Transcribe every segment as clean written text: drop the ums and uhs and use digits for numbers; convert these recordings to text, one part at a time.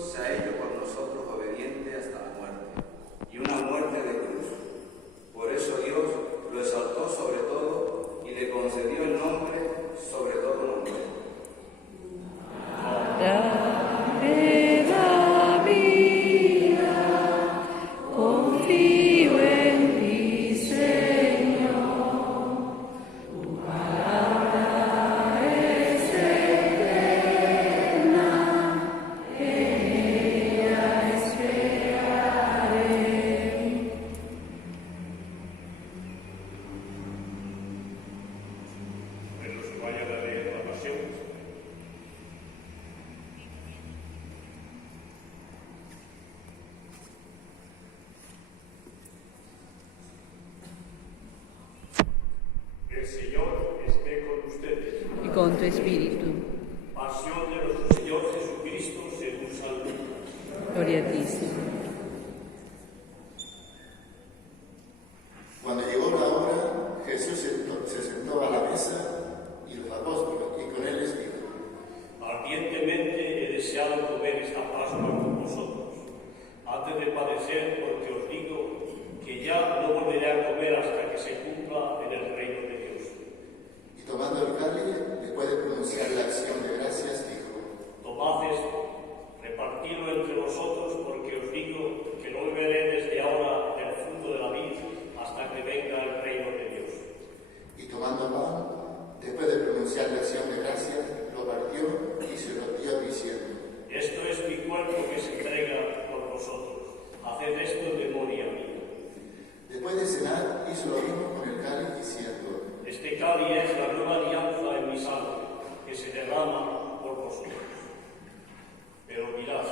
se ha hecho por nosotros obediente hasta la muerte, y una muerte de cruz. Por eso Dios lo exaltó sobre todo y le concedió el nombre sobre todo nombre. Dame la vida, confío en ti, Señor. Tu palabra es eterna, en ella esperaré. En los que vayan a leer la pasión. El Señor esté con ustedes. Y con tu espíritu. Pasión de nuestro Señor Jesucristo según San Lucas. Gloria a ti, Señor. Cuando llegó la hora, Jesús se sentó a la mesa y los apóstoles, y con él les dijo: Ardientemente he deseado comer esta Pascua con vosotros, antes de padecer, porque os digo que ya no volveré a comer hasta que se cumpla en el reino de Dios. Y tomando el cáliz, después de pronunciar la acción de gracias, dijo: Tomad esto, repartidlo entre vosotros, porque os digo que no beberé desde ahora del fruto de la vid hasta que venga el reino de Dios. Y tomando pan, después de pronunciar la acción de gracias, lo partió y se lo dio diciendo: Esto es mi cuerpo que se entrega por vosotros. Haced esto en memoria mía. Después de cenar, hizo lo mismo con el cáliz diciendo: Este cáliz es la nueva alianza en mi sangre, que se derrama por vosotros. Pero mirad,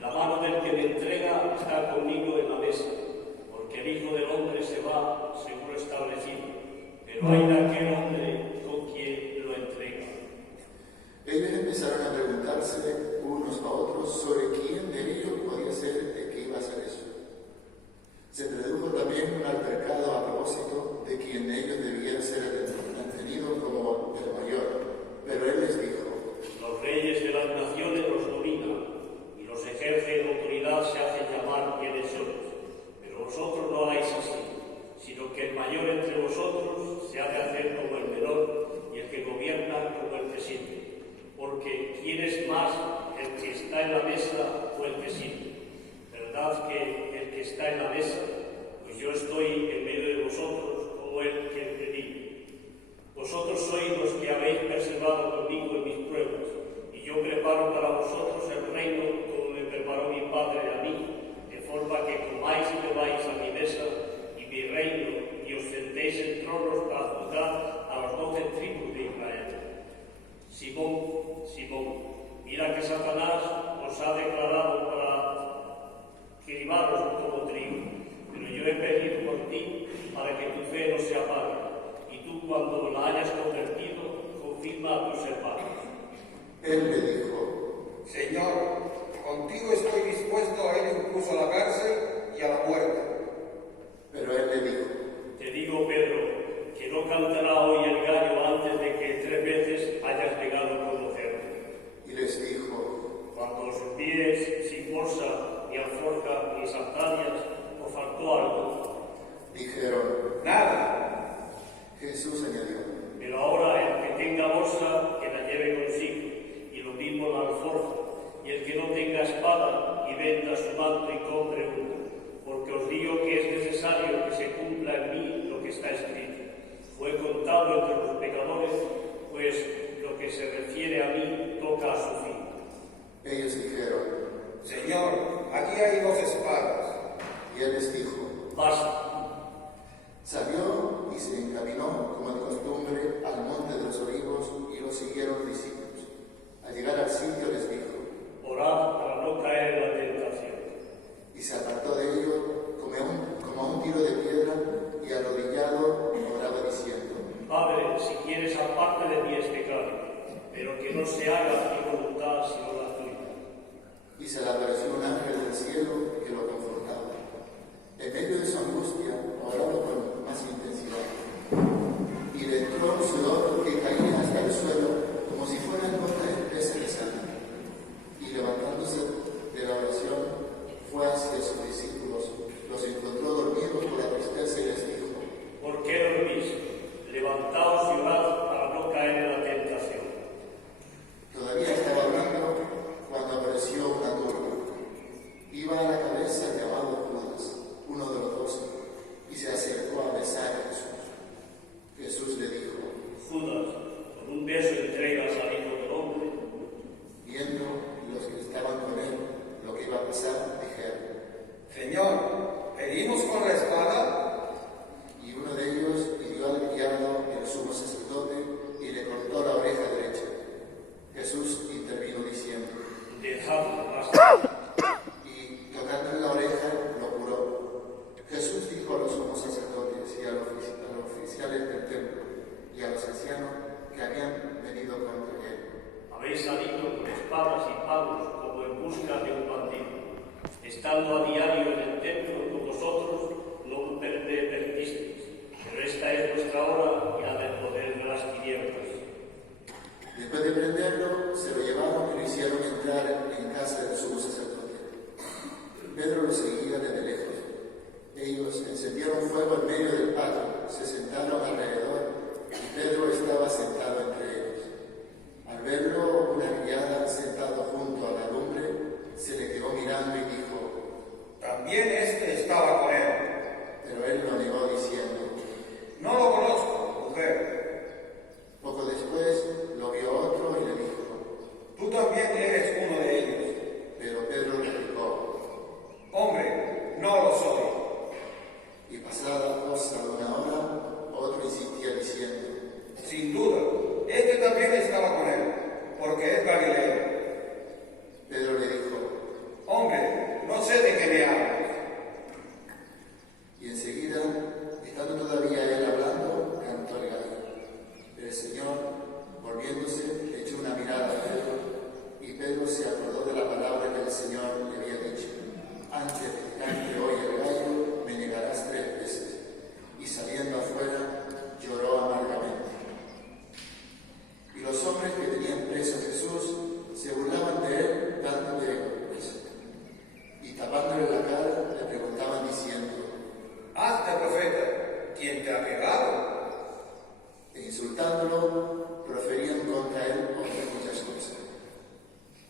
la mano del que me entrega está conmigo en la mesa, porque el Hijo del Hombre se va según lo establecido, pero hay de aquel hombre con quien lo entrega. Ellos empezaron a preguntarse unos a otros sobre quién de ellos podía ser el que iba a hacer eso. Se produjo también un altercado a propósito de quién de ellos debía ser tenido como el mayor, pero él les dijo: Los reyes de las naciones los dominan, y los ejerce en autoridad se hacen llamar bienhechores. Pero vosotros no hagáis así, sino que el mayor entre vosotros se ha de hacer como el menor, y el que gobierna como el que sirve. Porque ¿quién es más, el que está en la mesa o el que sirve? ¿Verdad que el que está en la mesa? Pues yo estoy en medio de vosotros como el que vive. Vosotros sois los que habéis perseverado conmigo en mis pruebas, y yo preparo para vosotros el reino como me preparó mi Padre a mí, de forma que comáis y bebáis a mi mesa y mi reino, y os sentéis en tronos para juzgar a las 12 tribus de Israel. Simón, Simón, mira que Satanás os ha declarado para cribaros como trigo, pero yo he pedido por ti para que tu fe no se apague, y tú cuando la hayas convertido, confirma a tus hermanos. Él le dijo: Señor, contigo estoy dispuesto a ir incluso a la cárcel y a la muerte. Pero él le dijo: Te digo, Pedro, que no cantará hoy el gallo antes de que 3 veces hayas llegado a conocerme. Y les dijo: Cuando os envíes sin bolsa, ni alforja, ni sandalias, os faltó algo. Dijeron: Nada. Jesús añadió: Pero ahora el que tenga bolsa, que la lleve consigo, y lo mismo la alforja, y el que no tenga espada, y venda su manto y compre iba a pasar, dijeron: Señor, ¿herimos con la espada? y uno de ellos hirió al criado del sumo sacerdote y le cortó la oreja derecha. Jesús intervino diciendo: Dejadlo, basta. y tocándole la oreja lo curó. Jesús dijo a los sumos sacerdotes y a los oficiales del templo y a los ancianos que habían venido contra él: Habéis salido con espadas y palos como en busca de un bandido. Estando a diario en el templo con vosotros, no me permitisteis, pero esta es vuestra hora y la del poder de las tinieblas. Después de prenderlo, se lo llevaron y lo hicieron entrar en casa del sumo sacerdote. Pedro lo seguía desde lejos. Ellos encendieron fuego en medio del patio, se sentaron alrededor y Pedro estaba sentado entre ellos. Al verlo, una criada sentado junto a la lumbre se le quedó mirando y dijo: También este estaba con él. pero él lo negó diciendo: No lo conozco, mujer. poco después lo vio otro y le dijo: Tú también eres uno de ellos. pero Pedro replicó: Hombre, no lo soy. y pasada cosa de una hora, otro insistía diciendo: Sin duda, este también estaba con él, porque es Galileo. Pedro le dijo: Hombre, no sé de qué me hablas. y enseguida, estando todavía él hablando, cantó el gallo. Pero el Señor, volviéndose, le echó una mirada a Pedro, y Pedro se acordó de la palabra que el Señor le había dicho: antes de que cante hoy el gallo, me negarás 3 veces. Y saliendo afuera, lloró amargamente. Y los hombres que tenían preso a Jesús se burlaban de él, dándole golpes. Y tapándole la cara, le preguntaban diciendo: Hazte profeta, ¿quién te ha pegado? e insultándolo, proferían contra él otras muchas cosas.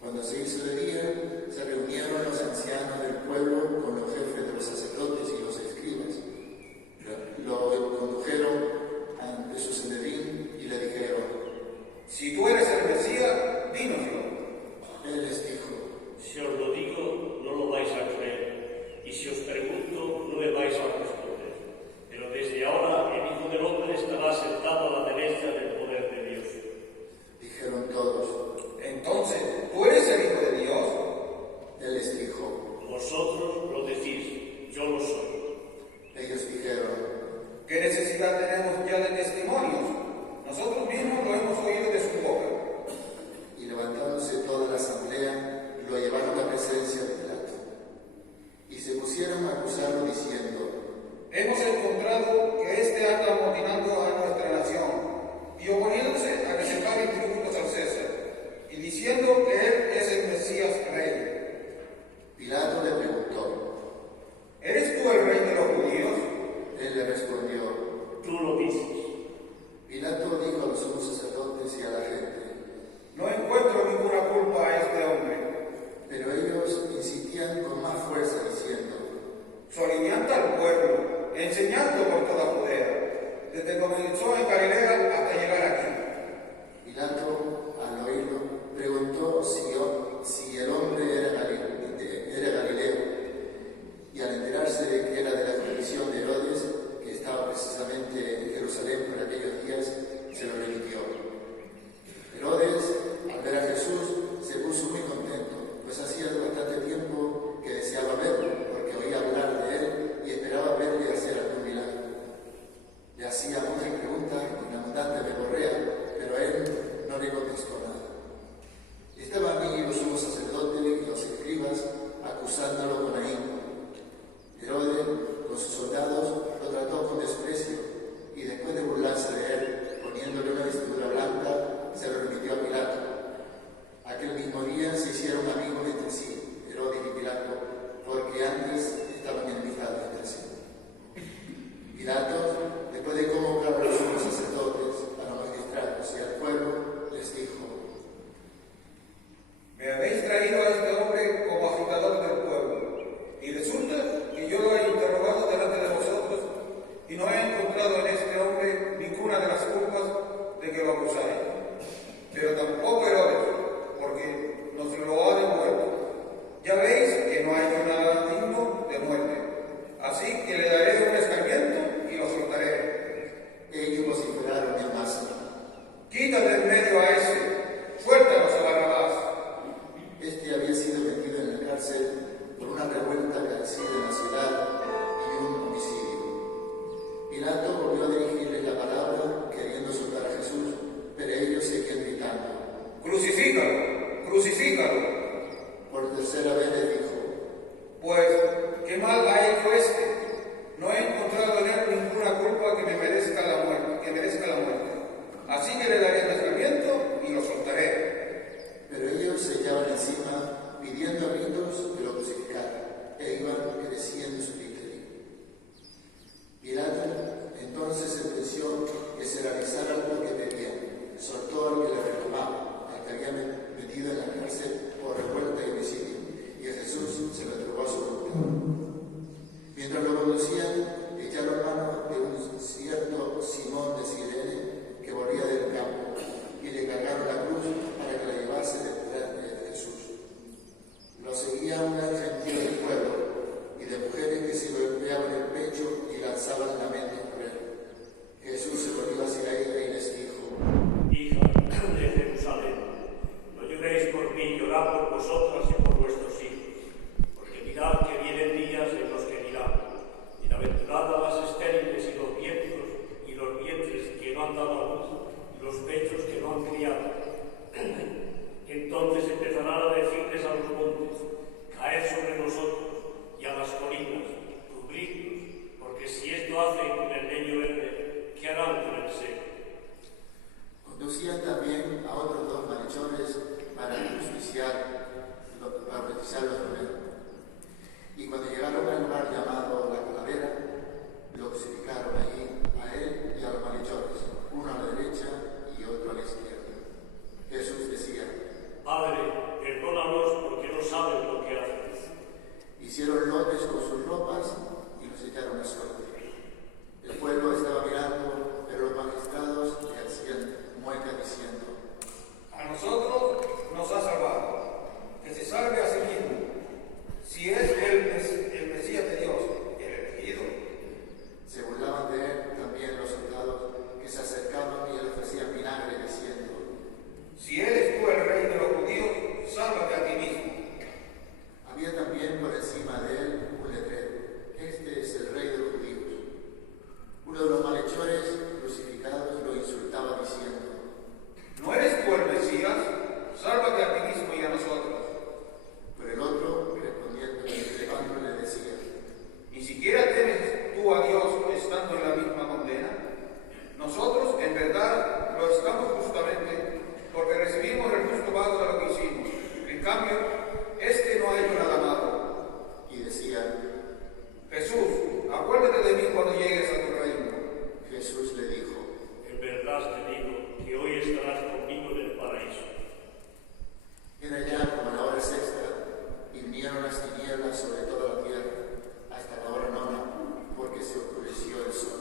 Cuando se hizo de día, se reunieron los ancianos del pueblo con los jefes de los sacerdotes y los escribas. Lo condujeron ante su Sanedrín y le dijeron: Si tú eres el Mesías, dínoslo. él les dijo: Si os lo digo, no lo vais a creer, y si os pregunto, no me vais a responder. Pero desde ahora el Hijo del Hombre estará sentado a la derecha del poder de Dios. dijeron todos. Entonces, ¿tú eres el Hijo de Dios? Él les dijo: Vosotros lo decís, yo lo soy. tercera vez le dijo: Pues, ¿qué mal ha hecho este? No he encontrado en él ninguna culpa que merezca la muerte. Así que le daré descarmiento y lo soltaré. Pero ellos se echaban encima, pidiendo a gritos que lo crucificara, e iban creciendo su griterío. Pilato entonces sentenció que se realizara lo que pedían. Soltó al que le reclamaba, al que había metido en la cárcel por revuelta y homicidio, y a Jesús se lo entregó a su voluntad. Mientras lo conducían, echaron mano de un cierto Simón de Cirene que volvía del campo, y le cargaron la cruz para que la llevase detrás de Jesús. Lo seguía una gentío del pueblo y de mujeres que se golpeaban el pecho y lanzaban lamentos por él. Jesús se volvió hacia ella y les dijo: Hija de Jerusalén, no lloréis por mí, llorad por vosotras y por vuestros hijos, porque mirad que vienen días en los que dirán: bienaventuradas las estériles y los vientres que no han dado a luz, y los pechos que no han criado. Entonces empezarán a decirles a los montes: caed sobre nosotros, y a las colinas: cubridnos, porque si esto hacen con el leño verde, ¿qué harán con el seco? Conducían también a otros dos malhechores para bautizarlos con él. Y cuando llegaron al lugar llamado La Calavera, lo crucificaron allí, a él y a los malhechores, uno a la derecha y otro a la izquierda. Jesús decía: Padre, perdónalos porque no saben lo que hacen. Hicieron lotes con sus ropas y los echaron a suerte. El pueblo estaba mirando, pero los magistrados le hacían muecas diciendo: A nosotros nos ha salvado, que se salve a sí mismo. Si es el Mesías de Dios, el elegido. Se burlaban de él también los soldados que se acercaban y le ofrecían vinagre diciendo: Si eres tú el rey de los judíos, sálvate a ti mismo. Había también por encima de él un letrero: Este es el rey de los judíos. Uno de los malhechores crucificados lo insultaba diciendo: ¿No eres tú el Mesías? Sálvate a ti mismo y a nosotros. Pero el otro, respondiendo y entregándole, le decía: ¿Ni siquiera temes tú a Dios estando en la misma condena? Nosotros, en verdad, lo estamos justamente, porque recibimos el justo pago de lo que hicimos. En cambio, este no ha hecho nada malo. Y decía: Jesús, acuérdate de mí cuando llegues a tu reino. Jesús le dijo: En verdad te digo que hoy estarás conmigo en el paraíso. Era ya como la hora sexta, y vinieron las tinieblas sobre toda la tierra, hasta la hora nona, porque se oscureció el sol.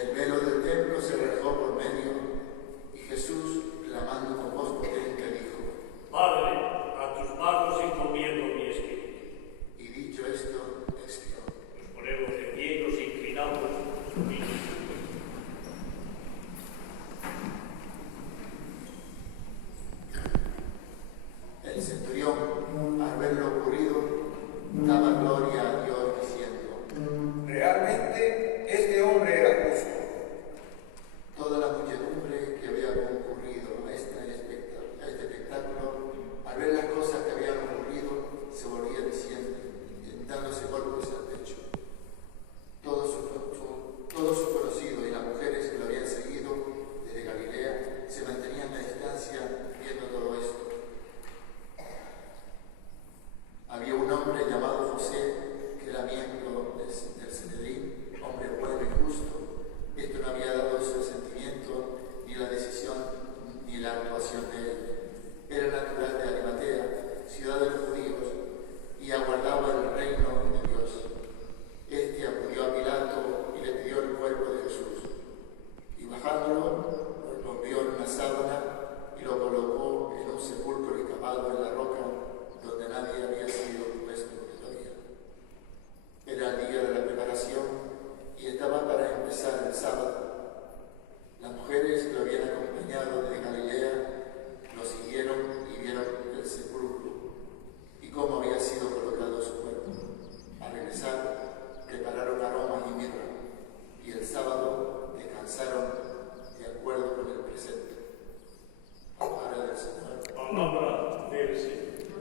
El velo del templo se rajó por medio, y Jesús, clamando con voz potente, dijo: Padre, a tus manos encomiendo mi espíritu. Y dicho esto, expiró. Nos ponemos de pie y nos inclinamos. El centurión, al ver lo ocurrido, daba gloria a Dios diciendo: Realmente, este hombre era justo. Toda la muchedumbre que había concurrido a este espectáculo, al ver las cosas que habían ocurrido, se volvía diciendo, dándose golpes al pecho. Todos sus conocidos y las mujeres que lo habían seguido desde Galilea se mantenían a distancia viendo todo esto. Había un hombre llamado José, que era miembro del Sanedrín, hombre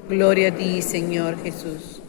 Gloria a ti, Señor Jesús.